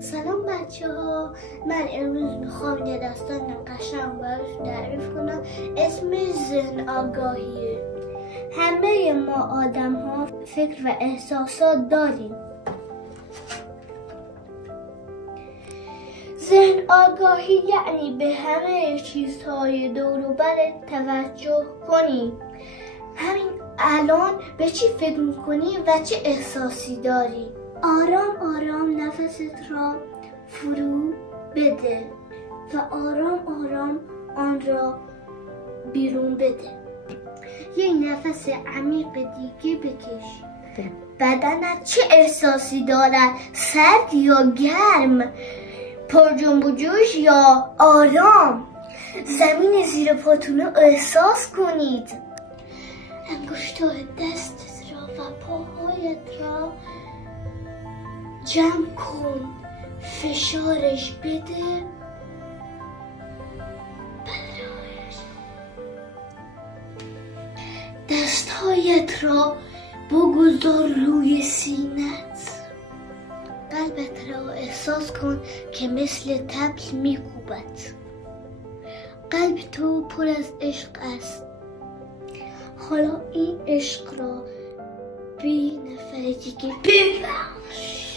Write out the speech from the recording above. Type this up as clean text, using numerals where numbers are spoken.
سلام بچه ها، من امروز میخوام یه داستان قشنگ براتون تعریف کنم. اسمش ذهن آگاهیه. همه ما آدم ها فکر و احساسات داریم. ذهن آگاهی یعنی به همه چیزهای دور و برت توجه کنی. همین الان به چی فکر میکنی و چه احساسی داری. آرام آرام نفست را فرو بده و آرام آرام آن را بیرون بده. یه نفس عمیق دیگه بکش. بدنت چه احساسی دارد؟ سرد یا گرم؟ پر جنب و جوش یا آرام؟ زمین زیر پاتون رو احساس کنید. انگشتای دستت را و پاهایت را جمع کن، فشارش بده، دستهایت را بگذار روی سینت. قلبت را احساس کن که مثل طبل میکوبد. قلب تو پر از عشق است. حالا این عشق را به نفر دیگه ببخش.